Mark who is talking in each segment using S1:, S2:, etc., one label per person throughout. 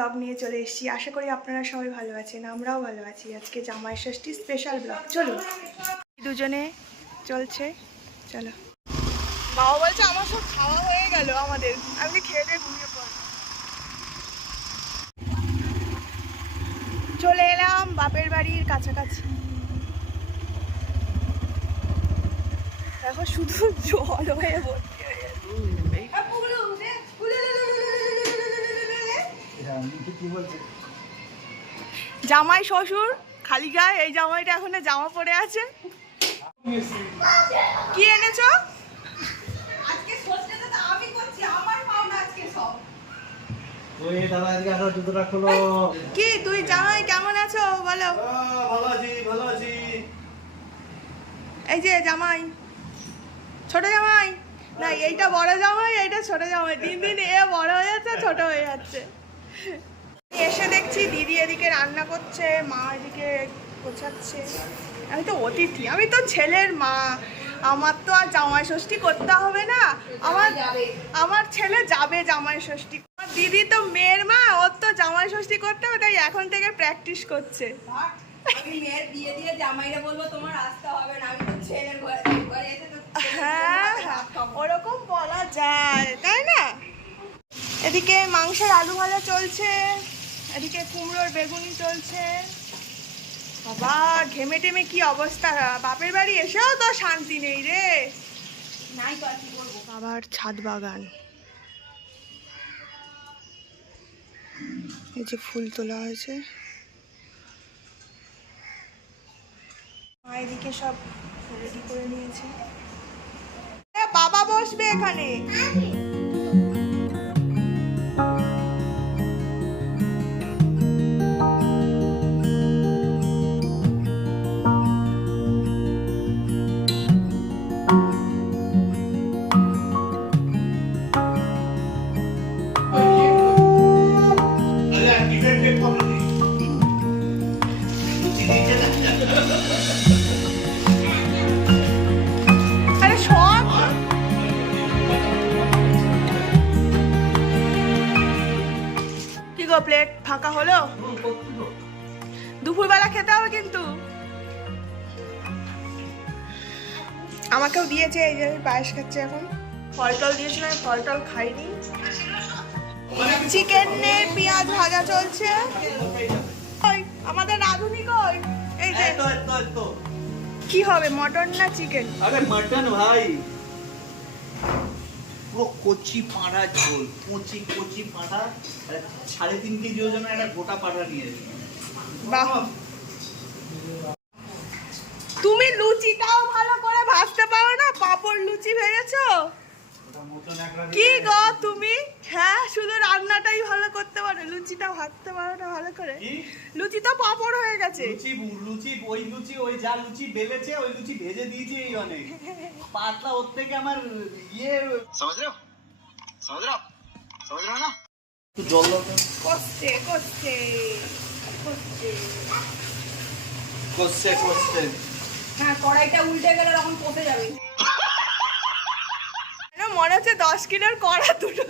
S1: Blog নিয়ে চলে এসেছি। আশা করি আপনারা সবাই ভালো আছেন, আমরাও ভালো আছি। আজকে জামাই ষষ্ঠী স্পেশাল ব্লগ চলুন, দুজনে চলছে, চলো। বাবা বলছে, আমার সব খাওয়া হয়ে গেল আমাদের। আমি খেয়ে দিয়ে ঘুমিয়ে পড়ব চলে এলাম বাপের বাড়ির কাছাকাছি। দেখো, শুধু জল হয়ে ভর্তি জামাই শ্বশুর খালি গায়ে এই জামাইটা এখন জামা পরে আছে। কি এনেছো?
S2: আজকে সত্যি তো আমি করছি আমার পাওনা আজকে সব।
S3: ওই দাদা আজকে আসো জুতোটা খোলো।
S1: কি তুই জামাই কেমন আছো? বলো।
S3: ভালো আছি ভালো আছি।
S1: এই যে জামাই ছোট জামাই? না এইটা বড় জামাই এইটা ছোট জামাই। দিন দিন এ বড় হয়ে যাচ্ছে ছোট হয়ে যাচ্ছে। এসে দেখছি দিদি এদিকে রান্না করছে মা এদিকে গোছাচ্ছে। আমি তো অতিথি আমি তো ছেলের মা। আমার তো আর জামাই ষষ্ঠী করতে হবে না। আমার আমার ছেলে যাবে জামাই ষষ্ঠী। আমার দিদি তো মেয়ের মা ওর তো জামাই ষষ্ঠী করতে হবে তাই এখন থেকে প্র্যাকটিস করছে। হ্যাঁ। ওরকম বলা যায় তাই না? এদিকে মাংসের আলু ভাজা চলছে। এদিকে কুমড়োর বেগুনি চলছে। বাবা ঘেমে টেমে কি অবস্থা? বাপের বাড়ি এসেও তো শান্তি নেই রে।
S2: নাই
S1: বাবার ছাদ বাগান। এই যে ফুল তোলা হয়েছে। এদিকে সব রেডি করে নিয়েছে। বাবা বসবে এখানে। প্লেট ফাঁকা হলো? দুপুরবেলা খেতে হবে কিন্তু। আমাকেও দিয়েছে এই যে আমি পায়েস খাচ্ছি এখন। ফল টল দিয়েছিল আমি ফল টল খাইনি চিকেনের পেঁয়াজ ভাজা চলছে। আমাদের রাঁধুনি কই? এই যে।
S3: তো।
S1: কি হবে মটন না চিকেন
S3: আরে মটন ভাই। ও কচি পাড়া ঝোল কচি কচি পাঁড়া। সাড়ে তিন কেজি ওজন একটা গোটা পাঁড়া নিয়ে
S1: তুমি লুচিটাও ভালো করে ভাজতে পারো না? পাপড় লুচি ভেজেছো? কি গো তুমি? হ্যাঁ শুধু রান্নাটাই ভালো করতে পারো লুচিটা ভাজতে পারো না ভালো করে। লুচি তো পাপড় হয়ে গেছে।
S3: লুচি লুচি ওই লুচি ওই যা লুচি বেলেছে ওই লুচি ভেজে এই অনেক। পাতলা ওর থেকে আমার ইয়ে
S4: না?
S3: একটু জল
S1: কষ্টে কষ্টে কষ্টে
S3: কষ্টে কষ্টে
S2: হ্যাঁ কড়াইটা উল্টে গেলে তখন পচে যাবে।
S1: মনে হচ্ছে দশ কিলোর কড়া দুটো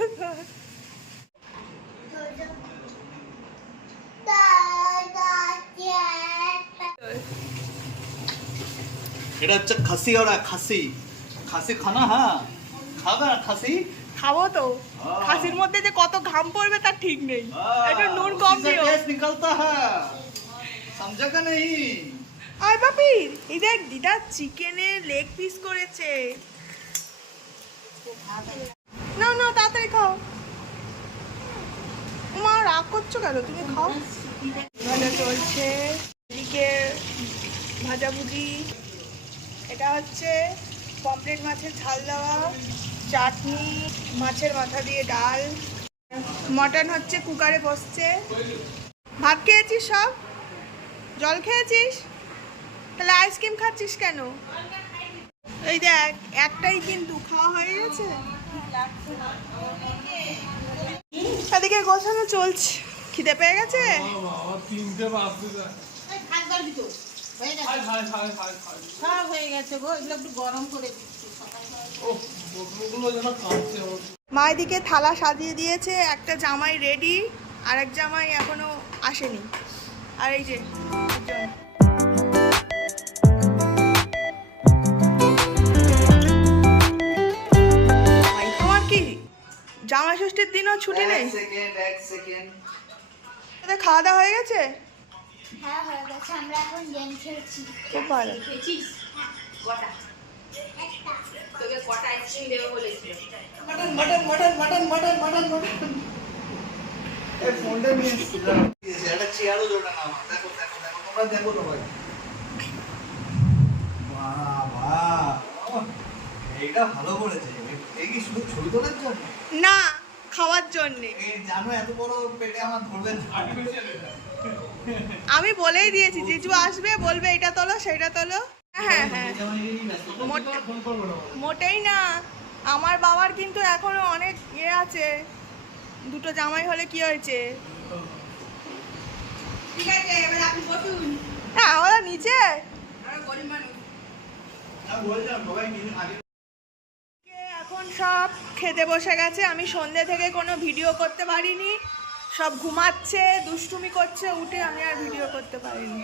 S3: এটা হচ্ছে খাসি ওরা খাসি। খাসি খানা হ্যাঁ। খাবে খাসি?
S1: খাব তো।
S3: হ্যাঁ।
S1: খাসির মধ্যে যে কত ঘাম পড়বে তার ঠিক নেই।
S3: হ্যাঁ।
S1: একটু নুন কম দিও।
S3: নিকলতা হ্যাঁ। কা নেই।
S1: আর বাপি। এই দেখ দিদা চিকেনের লেগ পিস করেছে। করছ কেন? তুমি খাও। ভাজা চলছে। এদিকে ভাজাভুজি এটা হচ্ছে পমপ্লেট মাছের ঝাল দেওয়া। চাটনি, মাছের মাথা দিয়ে ডাল। মটন হচ্ছে কুকারে বসছে। ভাত খেয়েছিস সব? জল খেয়েছিস? তাহলে আইসক্রিম খাচ্ছিস কেন? এই দেখ, একটাই কিন্তু খাওয়া হয়ে গেছে। এদিকে গোছানো চলছে। খিদে পেয়ে গেছে?
S2: সব হয়ে গেছে গো এগুলো একটু গরম করে দিচ্ছি
S1: মা এদিকে থালা সাজিয়ে দিয়েছে একটা জামাই রেডি আরেক জামাই এখনও আসেনি। আর এই যে জামাই ষষ্ঠীর দিনও ছুটি নেই?
S3: সেকেন্ড এক সেকেন্ড
S1: তোদের খাওয়া দাওয়া হয়ে গেছে?
S5: হ্যাঁ হয়ে গেছে আমরা এখন গেম খেলছি।
S1: খুব ভালো।
S3: এইটা ভালো করেছে। কি শুধু ছবি তোলার জন্য?
S1: না খাওয়ার জন্যে।
S3: এই জানো এত বড় পেটে আমার ধরবে
S1: আমি বলেই দিয়েছি জিজু আসবে বলবে এটা তোলো সেটা তোলো। হ্যাঁ হ্যাঁ মোট- মোটেই না। আমার বাবার কিন্তু এখনও অনেক ইয়ে আছে। দুটো জামাই হলে কি হয়েছে?
S2: ঠিক আছে এবার আপনি বসুন।
S1: হ্যাঁ ওরা নিচে।
S2: গরিব মানুষ
S3: আমি বলছিলাম সবাই নিজে আগে
S1: এখন সব খেতে বসে গেছে। আমি সন্ধ্যে থেকে কোনো ভিডিও করতে পারিনি। সব ঘুমাচ্ছে দুষ্টুমি করছে উঠে আমি আর ভিডিও করতে পারিনি।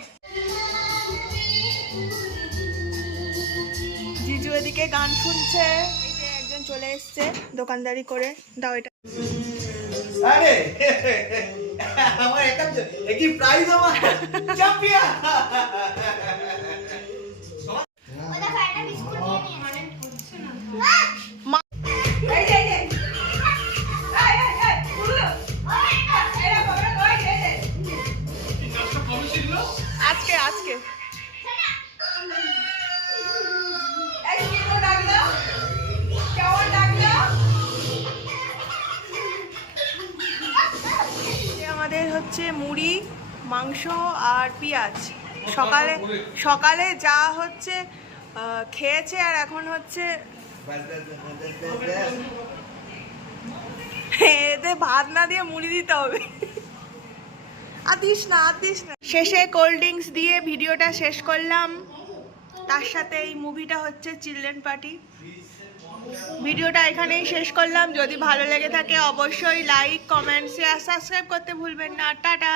S1: জিজু এদিকে গান শুনছে। এই যে একজন চলে এসছে দোকানদারি করে। দাও এটা।
S3: আরে আমার এটা কি প্রাইজ আমার? চ্যাম্পিয়ন
S5: ওটা একটা বিস্কুট নিয়ে নিয়ে
S1: হচ্ছে মুড়ি, মাংস আর পেঁয়াজ। সকালে সকালে যা হচ্ছে খেয়েছে আর এখন হচ্ছে এতে ভাত না দিয়ে মুড়ি দিতে হবে। আর দিস না, আর দিস না। শেষে কোল্ড ড্রিঙ্কস দিয়ে ভিডিওটা শেষ করলাম। তার সাথে এই মুভিটা হচ্ছে চিলড্রেন পার্টি। ভিডিওটা এখানেই শেষ করলাম। যদি ভালো লেগে থাকে অবশ্যই লাইক কমেন্ট শেয়ার সাবস্ক্রাইব করতে ভুলবেন না। টাটা!